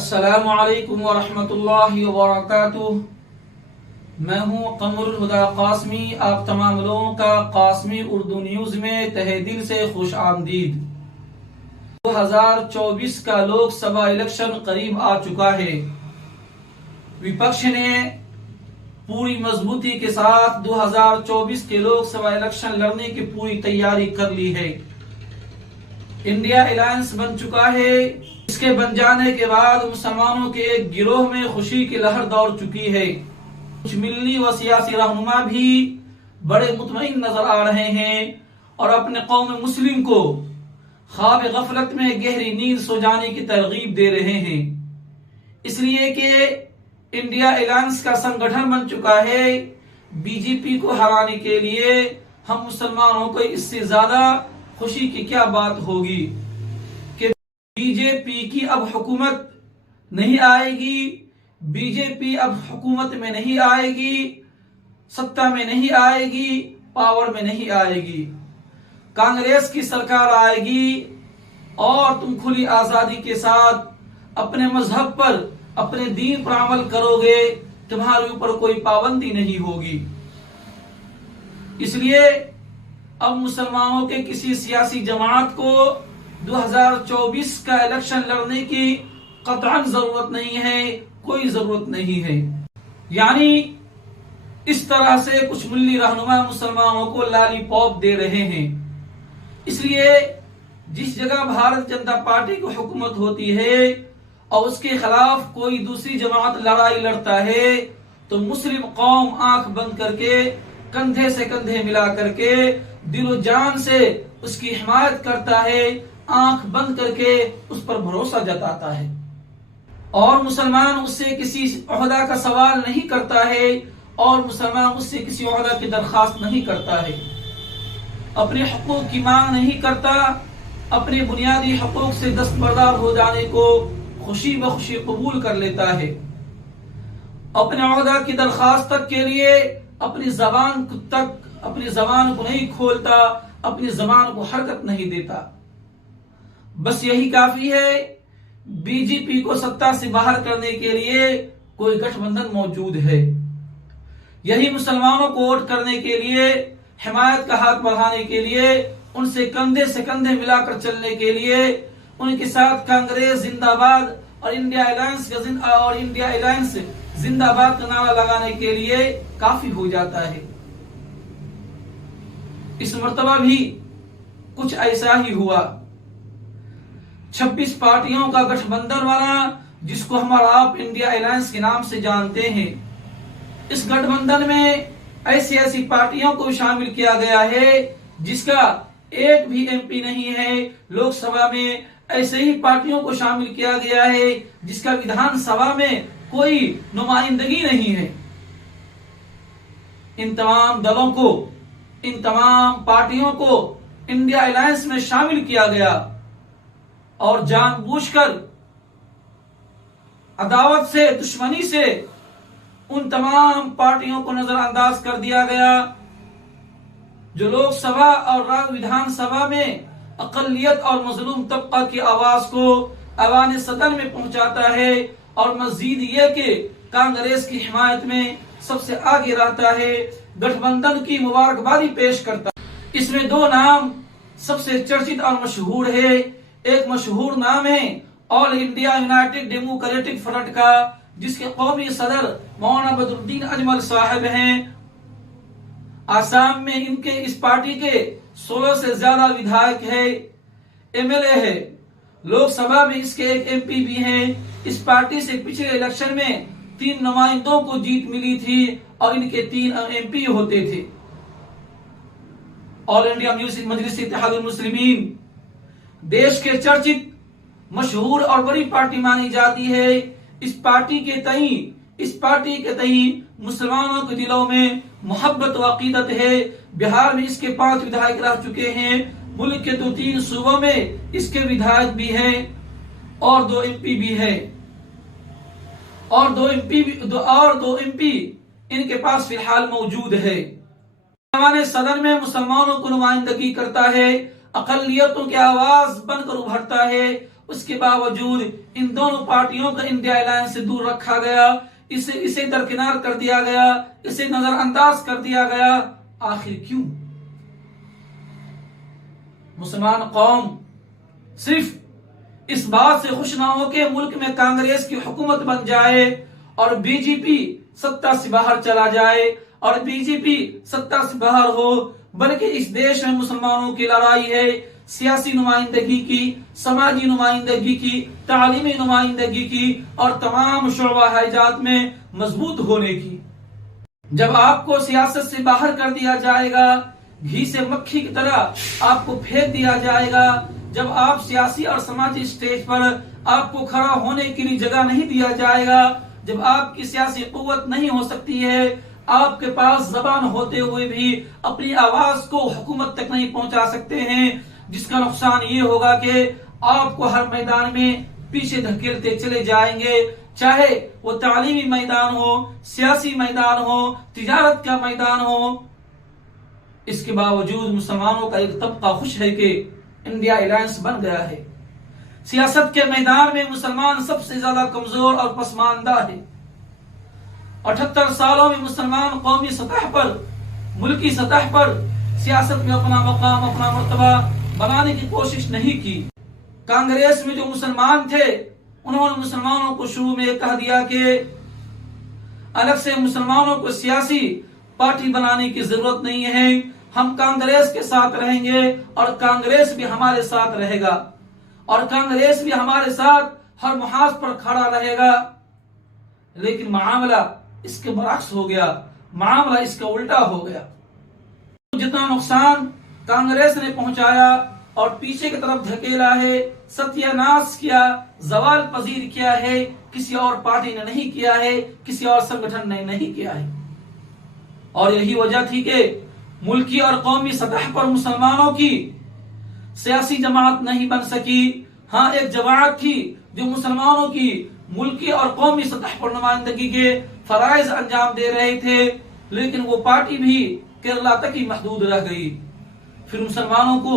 السلام علیکم ورحمۃ اللہ وبرکاتہ۔ میں ہوں قمر الہدا قاسمی، آپ تمام لوگوں کا قاسمی اردو نیوز میں تہہ دل سے خوش آمدید۔ 2024 کا لوک سبھا الیکشن قریب آ چکا ہے۔ وپکش نے پوری مضبوطی کے ساتھ 2024 کے لوک سبھا الیکشن لڑنے کی پوری تیاری کر لی ہے۔ انڈیا الائنس بن چکا ہے۔ اس کے بن جانے کے بعد مسلمانوں کے ایک گروہ میں خوشی کی لہر دوڑ چکی ہے۔ کچھ ملی و سیاسی رہنما بھی بڑے مطمئن نظر آ رہے ہیں اور اپنے قوم مسلم کو خواب غفلت میں گہری نیند سو جانے کی ترغیب دے رہے ہیں، اس لیے کہ انڈیا الائنس کا سنگٹھن بن چکا ہے۔ بی جے پی کو ہرانے کے لیے ہم مسلمانوں کو اس سے زیادہ خوشی کی کیا بات ہوگی کہ بی جے پی کی اب حکومت نہیں آئے گی، بی جے پی اب حکومت میں نہیں آئے گی، ستہ میں نہیں آئے گی، پاور میں نہیں آئے گی، کانگریس کی سرکار آئے گی اور تم کھلی آزادی کے ساتھ اپنے مذہب پر، اپنے دین پر عمل کرو گے، تمہارے اوپر کوئی پابندی نہیں ہوگی۔ اس لیے اب مسلمانوں کے کسی سیاسی جماعت کو 2024 کا الیکشن لڑنے کی قطعاً ضرورت نہیں ہے، کوئی ضرورت نہیں ہے۔ یعنی اس طرح سے کچھ ملی رہنما مسلمانوں کو لالی پاپ دے رہے ہیں۔ اس لیے جس جگہ بھارت جنتا پارٹی کی حکومت ہوتی ہے اور اس کے خلاف کوئی دوسری جماعت لڑائی لڑتا ہے تو مسلم قوم آنکھ بند کر کے، کندھے سے کندھے ملا کر کے، دل و جان سے اس کی حمایت کرتا ہے، آنکھ بند کر کے اس پر بھروسہ جتاتا ہے، اور مسلمان اس سے کسی عہدہ کا سوال نہیں کرتا ہے، اور مسلمان اس سے کسی عہدہ کی درخواست نہیں کرتا ہے، اپنے حقوق کی مانگ نہیں کرتا، اپنے بنیادی حقوق سے دستبردار ہو جانے کو خوشی بخوشی قبول کر لیتا ہے، اپنے عہدہ کی درخواست تک کے لیے اپنی زبان کو نہیں کھولتا، اپنی زبان کو حرکت نہیں دیتا۔ بس یہی کافی ہے۔ بی جے پی کو ستہ سے باہر کرنے کے لیے کوئی گٹھ بندھن موجود ہے۔ یہی مسلمانوں کو ووٹ کرنے کے لیے، حمایت کا ہاتھ بڑھانے کے لیے، ان سے کندھے ملا کر چلنے کے لیے، ان کے ساتھ کانگریس زندہ باد اور انڈیا الائنس زندہ باد کا نعرہ لگانے کے لیے کافی ہو جاتا ہے۔ اس مرتبہ بھی کچھ ایسا ہی ہوا۔ 26 پارٹیوں کا گٹھ بندھن والا، جس کو ہمارا آپ انڈیا الائنس کے نام سے جانتے ہیں، اس گٹھ بندھن میں ایسی پارٹیوں کو شامل کیا گیا ہے جس کا ایک بھی ایم پی نہیں ہے۔ لوک سبھا میں ایسے ہی پارٹیوں کو شامل کیا گیا ہے جس کا ویدھان سبھا میں کوئی نمائندگی نہیں ہے۔ ان تمام دلوں کو، ان تمام پارٹیوں کو انڈیا الائنس میں شامل کیا گیا اور جان بوجھ کر عداوت سے، دشمنی سے ان تمام پارٹیوں کو نظر انداز کر دیا گیا جو لوک سبھا اور ویدھان سبھا میں اقلیت اور مظلوم طبقہ کی آواز کو ایوان صدر میں پہنچاتا ہے، اور مزید یہ کہ کانگریس کی حمایت میں سب سے آگے رہتا ہے، گٹھ بندھن کی مبارکبادی پیش کرتا ہے۔ اس میں دو نام سب سے چرچت اور مشہور ہے۔ ایک مشہور نام ہے آل انڈیا یونائٹڈ ڈیموکریٹک فرنٹ کا، جس کے قومی صدر مولانا بدر الدین اجمل صاحب ہیں۔ آسام میں ان کے اس پارٹی کے 16 سے زیادہ ودھائک ہے، ایم ایل اے ہے۔ لوک سبھا میں اس کے ایک ایم پی بھی ہیں۔ اس پارٹی سے پچھلے الیکشن میں 3 نمائندوں کو جیت ملی تھی اور ان کے 3 ایم پی ہوتے تھے۔ آل انڈیا مجلس اتحاد المسلمین دیش کے چرچت، مشہور اور بڑی پارٹی مانی جاتی ہے۔ اس پارٹی کے تئیں مسلمانوں کے دلوں میں محبت و عقیدت ہے۔ بہار میں اس کے 5 ودھائک رہ چکے ہیں، ملک کے 2-3 صوبوں میں اس کے ودھائک بھی ہیں اور 2 ایم پی بھی ہیں، اور دو ایم پی ان کے پاس فی الحال موجود ہے۔ ایوان صدر میں مسلمانوں کو نمائندگی کرتا ہے، اقلیتوں کی آواز بن کر ابھرتا ہے، اس کے باوجود ان دونوں پارٹیوں کو انڈیا الائنس سے دور رکھا گیا، اسے درکنار کر دیا گیا، اسے نظر انداز کر دیا گیا۔ آخر کیوں؟ مسلمان قوم صرف اس بات سے خوش نہ ہو کہ ملک میں کانگریس کی حکومت بن جائے اور بی جے پی سطح سے باہر چلا جائے اور بی جے پی سطح سے باہر ہو، بلکہ اس دیش میں مسلمانوں کی لڑائی ہے سیاسی نمائندگی کی، سماجی نمائندگی کی، تعلیمی نمائندگی کی اور تمام شعبہ حیات میں مضبوط ہونے کی۔ جب آپ کو سیاست سے باہر کر دیا جائے گا، گھی سے مکھی کی طرح آپ کو پھینک دیا جائے گا، جب آپ سیاسی اور سماجی سٹیج پر آپ کو کھڑا ہونے کے لیے جگہ نہیں دیا جائے گا، جب آپ کی سیاسی قوت نہیں ہو سکتی ہے، آپ کے پاس زبان ہوتے ہوئے بھی اپنی آواز کو حکومت تک نہیں پہنچا سکتے ہیں، جس کا نقصان یہ ہوگا کہ آپ کو ہر میدان میں پیچھے دھکیلتے چلے جائیں گے، چاہے وہ تعلیمی میدان ہو، سیاسی میدان ہو، تجارت کا میدان ہو۔ اس کے باوجود مسلمانوں کا ایک طبقہ خوش ہے کہ انڈیا الائنس بن گیا ہے۔ سیاست کے میدان میں مسلمان سب سے زیادہ کمزور اور پسماندہ ہے۔ 78 سالوں میں مسلمان قومی سطح پر، ملکی سطح پر سیاست میں اپنا مقام، اپنا مرتبہ بنانے کی کوشش نہیں کی۔ کانگریس میں جو مسلمان تھے انہوں نے مسلمانوں کو شروع میں کہہ دیا کہ الگ سے مسلمانوں کو سیاسی پارٹی بنانے کی ضرورت نہیں ہے، ہم کانگریس کے ساتھ رہیں گے اور کانگریس بھی ہمارے ساتھ رہے گا اور کانگریس بھی ہمارے ساتھ ہر محاذ پر کھڑا رہے گا۔ لیکن معاملہ اس کے برعکس ہو گیا، معاملہ اس کا الٹا ہو گیا۔ جتنا نقصان کانگریس نے پہنچایا اور پیچھے کی طرف دھکیلا ہے، ستیہ ناش کیا، زوال پذیر کیا ہے، کسی اور پارٹی نے نہیں کیا ہے، کسی اور سنگٹھن نے نہیں کیا ہے۔ اور یہی وجہ تھی کہ ملکی اور قومی سطح پر مسلمانوں کی سیاسی جماعت نہیں بن سکی۔ ہاں ایک جماعت تھی جو مسلمانوں کی ملکی اور قومی سطح پر نمائندگی کے فرائض انجام دے رہے تھے، لیکن وہ پارٹی بھی کیرلا تک ہی محدود رہ گئی۔ پھر مسلمانوں کو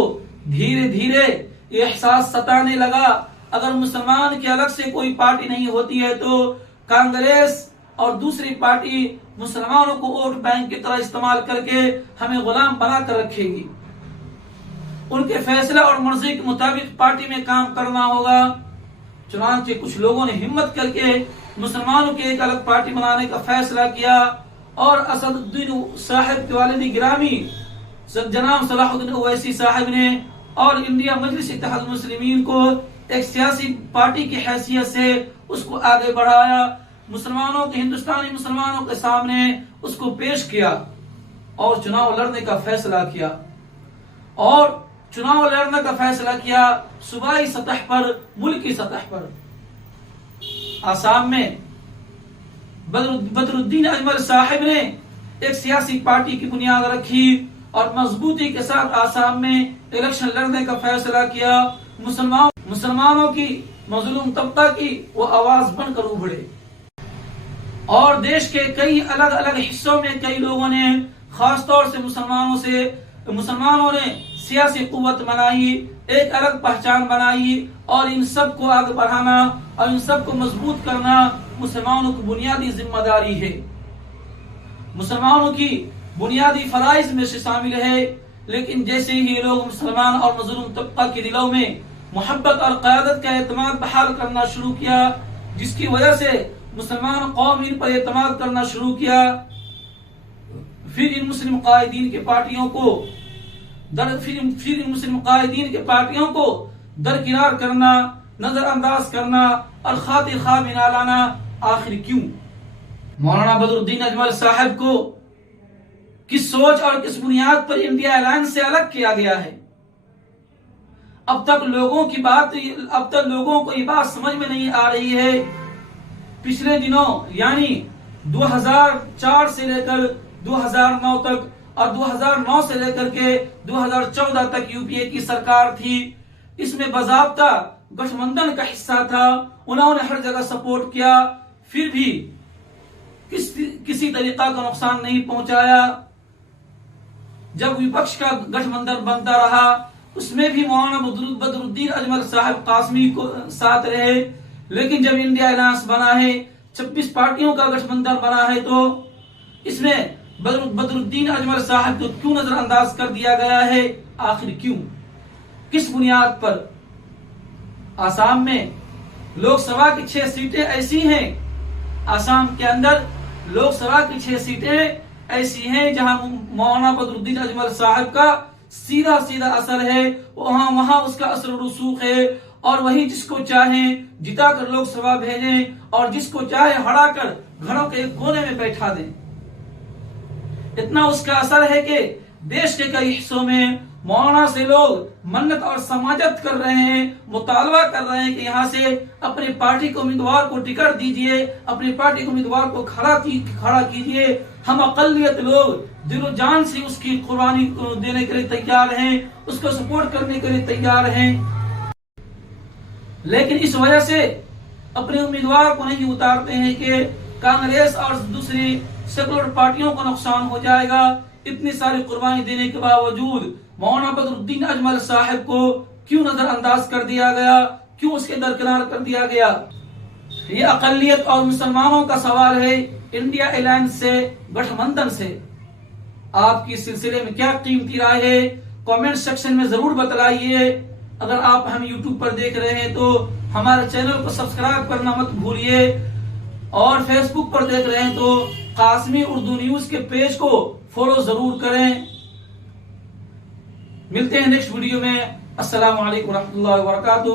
دھیرے دھیرے یہ احساس ستانے لگا، اگر مسلمان کی الگ سے کوئی پارٹی نہیں ہوتی ہے تو کانگریس اور دوسری پارٹی مسلمانوں کو ووٹ بینک کی طرح استعمال کر کے ہمیں غلام بنا کر رکھے گی، ان کے فیصلہ اور مرضی کے مطابق پارٹی میں کام کرنا ہوگا۔ چنانچہ کچھ لوگوں نے ہمت کر کے مسلمانوں کے ایک الگ پارٹی بنانے کا فیصلہ کیا اور اسد الدین صاحب کے والد گرامی جناب صلاح الدین اویسی صاحب نے اور انڈیا مجلس اتحاد المسلمین کو ایک سیاسی پارٹی کی حیثیت سے اس کو آگے بڑھایا، مسلمانوں کے ہندوستانی مسلمانوں کے سامنے اس کو پیش کیا اور چناؤ لڑنے کا فیصلہ کیا صوبائی سطح پر، ملکی سطح پر۔ آسام میں بدر الدین اجمل صاحب نے ایک سیاسی پارٹی کی بنیاد رکھی اور مضبوطی کے ساتھ آسام میں الیکشن لڑنے کا فیصلہ کیا۔ مسلمانوں کی مظلوم طبقہ کی وہ آواز بن کر ابھرے اور دیش کے کئی الگ الگ حصوں میں کئی لوگوں نے، خاص طور سے مسلمانوں نے سیاسی قوت بنائی، ایک الگ پہچان بنائی اور ان سب کو آگے بڑھانا اور ان سب کو مضبوط کرنا مسلمانوں کی بنیادی ذمہ داری ہے، مسلمانوں کی بنیادی فرائض میں سے شامل ہے۔ لیکن جیسے ہی لوگ مسلمان اور مظلوم طبقہ کے دلوں میں محبت اور قیادت کا اعتماد بحال کرنا شروع کیا، جس کی وجہ سے مسلمان قوم ان پر اعتماد کرنا شروع کیا، پھر ان مسلم قائدین کے پارٹیوں کو درکنار کرنا، نظر انداز کرنا اور خاطر خواہ بنا لانا۔ آخر کیوں؟ مولانا بدر الدین اجمل صاحب کو کس سوچ اور کس بنیاد پر انڈیا الائنس سے الگ کیا گیا ہے؟ اب تک لوگوں کو یہ بات سمجھ میں نہیں آ رہی ہے۔ پچھلے دنوں یعنی 2004 سے لے کر 2009 تک اور 2009 سے لے کر کے 2014 تک یو پی اے کی سرکار تھی، اس میں باضابطہ گٹھ بندھن کا حصہ تھا، انہوں نے ہر جگہ سپورٹ کیا، پھر بھی کسی طریقہ کا نقصان نہیں پہنچایا۔ جب وپکش کا گٹھ بندھن بنتا رہا اس میں بھی مولانا بدر الدین اجمل صاحب قاسمی کو ساتھ رہے، لیکن جب انڈیا الائنس بنا ہے، 26 پارٹیوں کا گٹھ بندھن بنا ہے، تو اس میں بدر الدین اجمل صاحب کو کیوں نظر انداز کر دیا گیا ہے؟ آخر کیوں؟ کس بنیاد پر؟ آسام میں لوک سبھا کی 6 سیٹیں ایسی ہیں، آسام کے اندر لوک سبھا کی 6 سیٹیں ایسی ہیں جہاں مولانا بدر الدین اجمل صاحب کا سیدھا اثر ہے، وہاں اس کا اثر و رسوخ ہے، اور وہی جس کو چاہیں جتا کر لوک سبھا بھیجیں اور جس کو چاہے ہڑا کر گھروں کے ایک کونے میں بیٹھا دیں۔ اتنا اس کا اثر ہے کہ دیش کے کئی حصوں میں مولانا سے لوگ منت اور سماجت کر رہے ہیں، مطالبہ کر رہے ہیں کہ یہاں سے اپنی پارٹی کے امیدوار کو ٹکٹ دیجئے، اپنی پارٹی کے امیدوار کو کھڑا کیجئے۔ ہم اقلیت لوگ دل و جان سے اس کی قربانی دینے کے لیے تیار ہیں، اس کو سپورٹ کرنے کے لیے تیار ہیں، لیکن اس وجہ سے اپنے امیدوار کو نہیں اتارتے ہیں کہ کانگریس اور دوسری سیکولر پارٹیوں کو نقصان ہو جائے گا۔ اتنی ساری قربانی دینے کے باوجود مولانا بدر الدین اجمل صاحب کو کیوں نظر انداز کر دیا گیا؟ کیوں اس کے درکنار کر دیا گیا؟ یہ اقلیت اور مسلمانوں کا سوال ہے، انڈیا الائنس سے، گٹھ بندھن سے۔ آپ کی سلسلے میں کیا قیمتی رائے ہے؟ کامنٹ سیکشن میں ضرور بتلائیے۔ اگر آپ ہم یوٹیوب پر دیکھ رہے ہیں تو ہمارے چینل کو سبسکرائب کرنا مت بھولیے، اور فیس بک پر دیکھ رہے ہیں تو قاسمی اردو نیوز کے پیج کو فالو ضرور کریں۔ ملتے ہیں نیکسٹ ویڈیو میں۔ السلام علیکم ورحمۃ اللہ وبرکاتہ۔